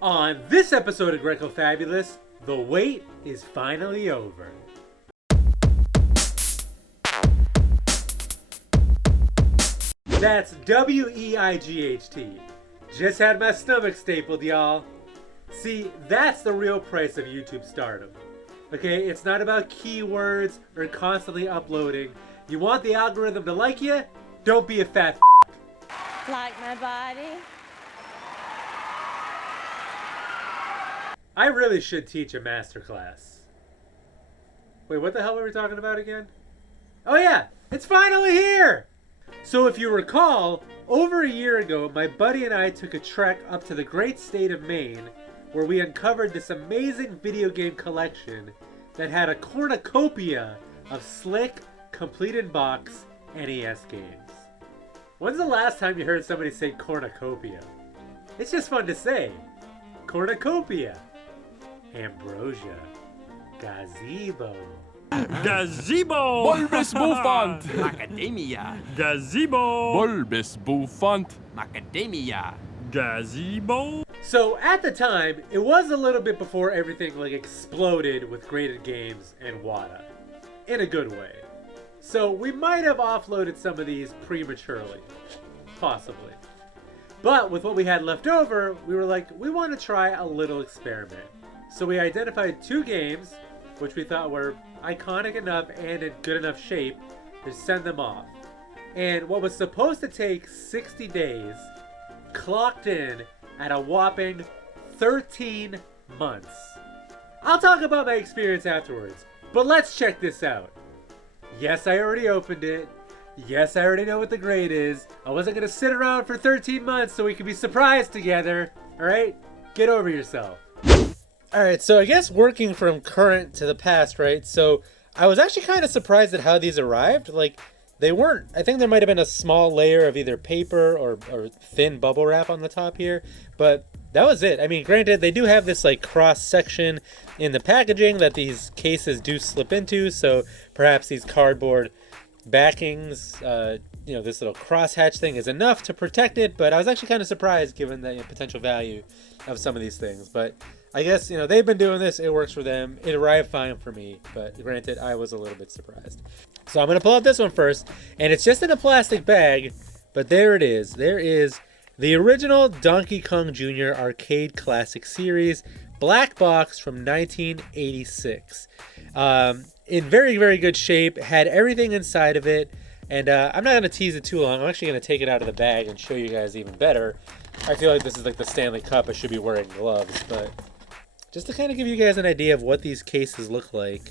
On this episode of Greco Fabulous, the wait is finally over. That's W-E-I-G-H-T. Just had my stomach stapled, y'all. See, that's the real price of YouTube stardom. Okay, it's not about keywords or constantly uploading. You want the algorithm to like you? Don't be a fat Like my body? I really should teach a masterclass. Wait, what the hell were we talking about again? Oh yeah, it's finally here! So if you recall, over a year ago, my buddy and I took a trek up to the great state of Maine, where we uncovered this amazing video game collection that had a cornucopia of slick, complete-in-box NES games. When's the last time you heard somebody say cornucopia? It's just fun to say. Cornucopia. Ambrosia. Gazebo. Gazebo! Bulbous Bouffant! Macadamia. Gazebo! Bulbous Bouffant! Macadamia. Gazebo! So at the time, it was a little bit before everything exploded with graded games and Wata. In a good way. So we might have offloaded some of these prematurely. Possibly. But with what we had left over, we were like, we want to try a little experiment. So we identified two games, which we thought were iconic enough and in good enough shape to send them off. And what was supposed to take 60 days clocked in at a whopping 13 months. I'll talk about my experience afterwards, but let's check this out. Yes, I already opened it. Yes, I already know what the grade is. I wasn't going to sit around for 13 months so we could be surprised together. Alright? Get over yourself. Alright, so I guess working from current to the past, right? So I was actually kind of surprised at how these arrived. They weren't, I think there might have been a small layer of either paper or thin bubble wrap on the top here, but that was it. I mean, granted, they do have this cross section in the packaging that these cases do slip into, so perhaps these cardboard backings, this little crosshatch thing is enough to protect it, but I was actually kind of surprised given the potential value of some of these things. But I guess, they've been doing this, it works for them, it arrived fine for me, but granted, I was a little bit surprised. So I'm going to pull out this one first, and it's just in a plastic bag, but there it is. There is the original Donkey Kong Jr. Arcade Classic Series, black box from 1986. In very, very good shape, had everything inside of it, and I'm not going to tease it too long. I'm actually going to take it out of the bag and show you guys even better. I feel like this is like the Stanley Cup. I should be wearing gloves, but just to kind of give you guys an idea of what these cases look like.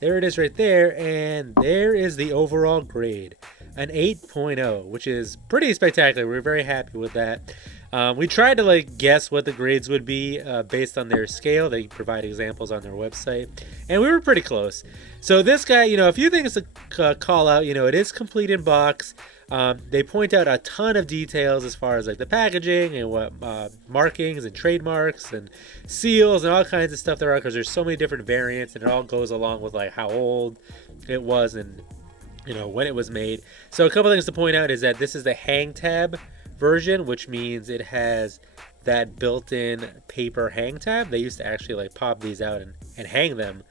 There it is right there, and there is the overall grade, an 8.0, which is pretty spectacular. We're very happy with that. We tried to guess what the grades would be based on their scale. They provide examples on their website, and we were pretty close. So this guy, a few things to call out. It is complete in box. They point out a ton of details as far as the packaging and what markings and trademarks and seals and all kinds of stuff there are, because there's so many different variants, and it all goes along with how old it was and when it was made. So a couple things to point out is that this is the hang tab version, which means it has that built-in paper hang tab. They used to actually pop these out and hang them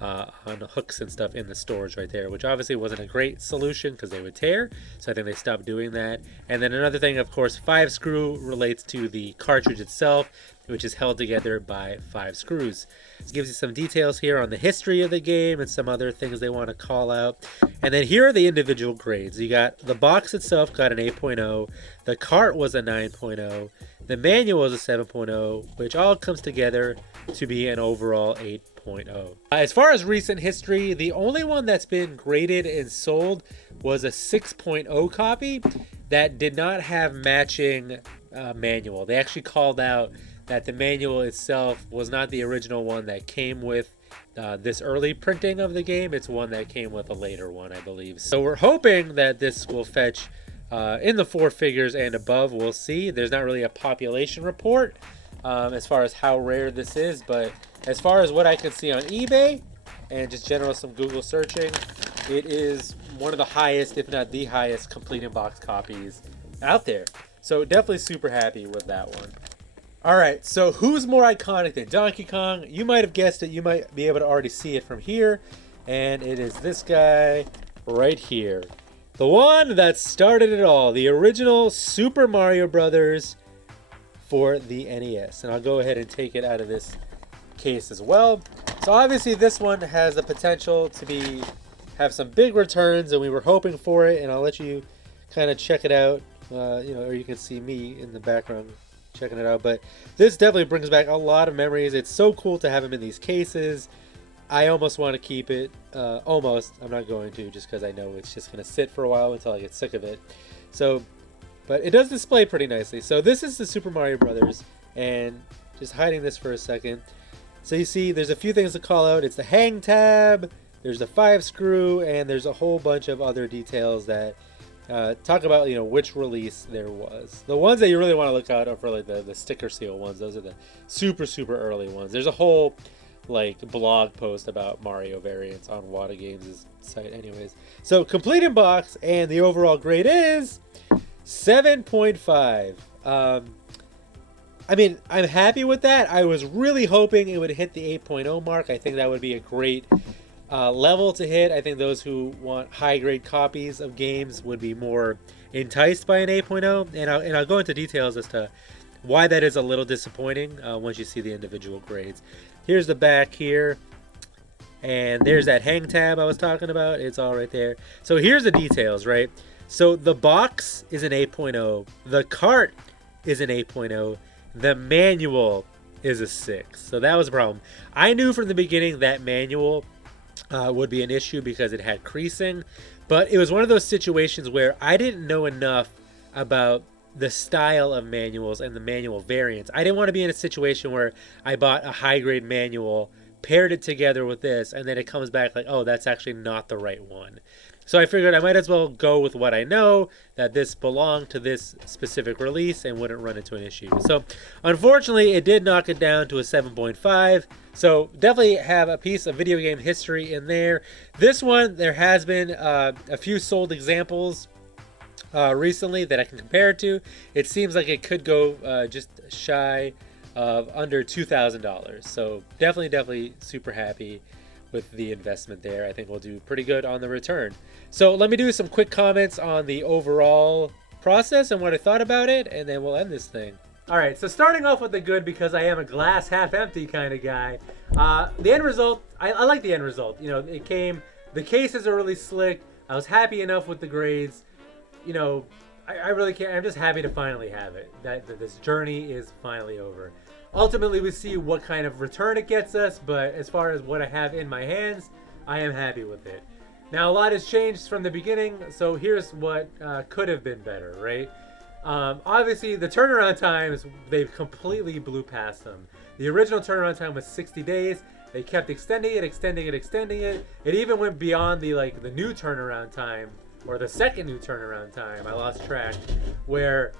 on hooks and stuff in the stores right there, which obviously wasn't a great solution because they would tear, so I think they stopped doing that. And then another thing, of course, 5-screw relates to the cartridge itself, which is held together by 5 screws. This gives you some details here on the history of the game and some other things they want to call out. And then here are the individual grades. You got the box itself got an 8.0, the cart was a 9.0, the manual is a 7.0, which all comes together to be an overall 8.0. As far as recent history, the only one that's been graded and sold was a 6.0 copy that did not have matching manual. They actually called out that the manual itself was not the original one that came with this early printing of the game. It's one that came with a later one, I believe. So we're hoping that this will fetch in the 4 figures and above. We'll see. There's not really a population report as far as how rare this is, but as far as what I can see on eBay and just general some Google searching, it is one of the highest, if not the highest, complete in box copies out there. So definitely super happy with that one. All right, so who's more iconic than Donkey Kong? You might have guessed it. You might be able to already see it from here. And it is this guy right here. The one that started it all. The original Super Mario Brothers for the NES. And I'll go ahead and take it out of this case as well. So obviously this one has the potential to have some big returns, and we were hoping for it. And I'll let you kind of check it out. Or you can see me in the background checking it out. But this definitely brings back a lot of memories. It's so cool to have them in these cases. I almost want to keep it. Almost. I'm not going to, just because I know it's just going to sit for a while until I get sick of it. So, but it does display pretty nicely. So this is the Super Mario Brothers, and just hiding this for a second. So you see there's a few things to call out. It's the hang tab, there's the 5 screw, and there's a whole bunch of other details that talk about, which release there was. The ones that you really want to look out for, like the sticker seal ones. Those are the super, super early ones. There's a whole blog post about Mario variants on Wata Games' site anyways. So complete in box, and the overall grade is 7.5. I mean, I'm happy with that. I was really hoping it would hit the 8.0 mark. I think that would be a great level to hit. I think those who want high grade copies of games would be more enticed by an 8.0, and I'll go into details as to why that is a little disappointing once you see the individual grades. Here's the back here, and there's that hang tab I was talking about. It's all right there. So here's the details, right? So the box is an 8.0, the cart is an 8.0, the manual is a 6. So that was a problem. I knew from the beginning that manual would be an issue because it had creasing, but it was one of those situations where I didn't know enough about the style of manuals and the manual variants. I didn't want to be in a situation where I bought a high grade manual, paired it together with this, and then it comes back like, oh, that's actually not the right one. So I figured I might as well go with what I know, that this belonged to this specific release and wouldn't run into an issue. So unfortunately, it did knock it down to a 7.5. So definitely have a piece of video game history in there. This one, there has been a few sold examples recently that I can compare it to. It seems like it could go just shy of under $2,000. So definitely super happy with the investment there. I think we'll do pretty good on the return. So let me do some quick comments on the overall process and what I thought about it, and then we'll end this thing. All right, so starting off with the good, because I am a glass half empty kind of guy. The end result, I like the end result. The cases are really slick. I was happy enough with the grades. I really can't. I'm just happy to finally have it. That this journey is finally over. Ultimately, we see what kind of return it gets us, but as far as what I have in my hands, I am happy with it. Now, a lot has changed from the beginning, so here's what could have been better, right? Obviously, the turnaround times, they've completely blew past them. The original turnaround time was 60 days. They kept extending it. It even went beyond the new turnaround time, or the second new turnaround time. I lost track, where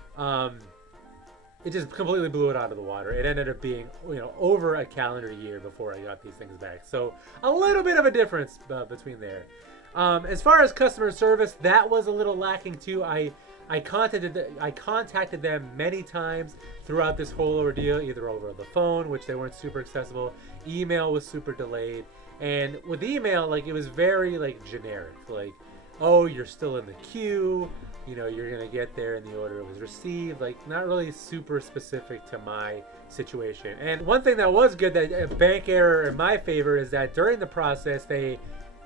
it just completely blew it out of the water. It ended up being, over a calendar year before I got these things back. So a little bit of a difference between there. As far as customer service, that was a little lacking too. I contacted them many times throughout this whole ordeal, either over the phone, which they weren't super accessible. Email was super delayed. And with email, it was very generic. Oh, you're still in the queue. You're going to get there in the order it was received. Not really super specific to my situation. And one thing that was good, that a bank error in my favor, is that during the process, they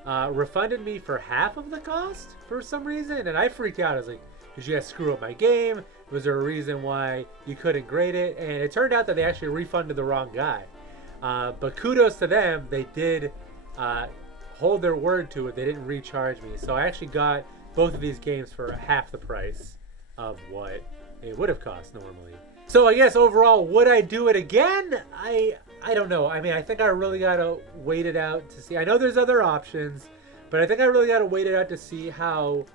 refunded me for half of the cost for some reason. And I freaked out. I was like, did you guys screw up my game? Was there a reason why you couldn't grade it? And it turned out that they actually refunded the wrong guy. But kudos to them. They did hold their word to it. They didn't recharge me. So I actually got both of these games for half the price of what it would have cost normally. So I guess overall, would I do it again? I don't know. I mean, I think I really got to wait it out to see. I know there's other options, but I think I really got to wait it out to see how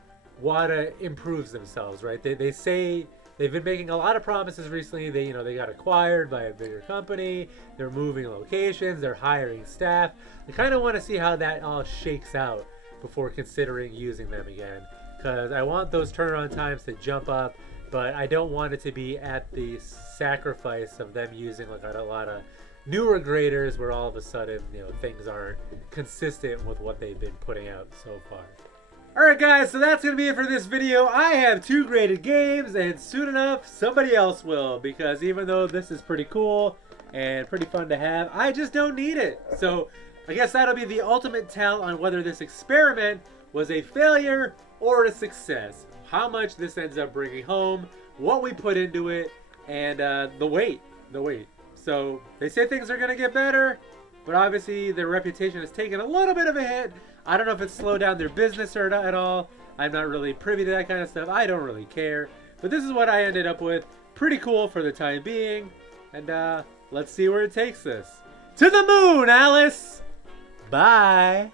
Wata improves themselves, right? They say they've been making a lot of promises recently. They got acquired by a bigger company. They're moving locations. They're hiring staff. I kind of want to see how that all shakes out before considering using them again, because I want those turnaround times to jump up but I don't want it to be at the sacrifice of them using like a lot of newer graders where all of a sudden, things aren't consistent with what they've been putting out so far. Alright guys, so that's going to be it for this video. I have 2 graded games, and soon enough, somebody else will, because even though this is pretty cool and pretty fun to have, I just don't need it. So I guess that'll be the ultimate tell on whether this experiment was a failure or a success. How much this ends up bringing home, what we put into it, and the weight. So they say things are going to get better, but obviously their reputation has taken a little bit of a hit. I don't know if it's slowed down their business or not at all. I'm not really privy to that kind of stuff. I don't really care. But this is what I ended up with. Pretty cool for the time being. And let's see where it takes us. To the moon, Alice! Bye!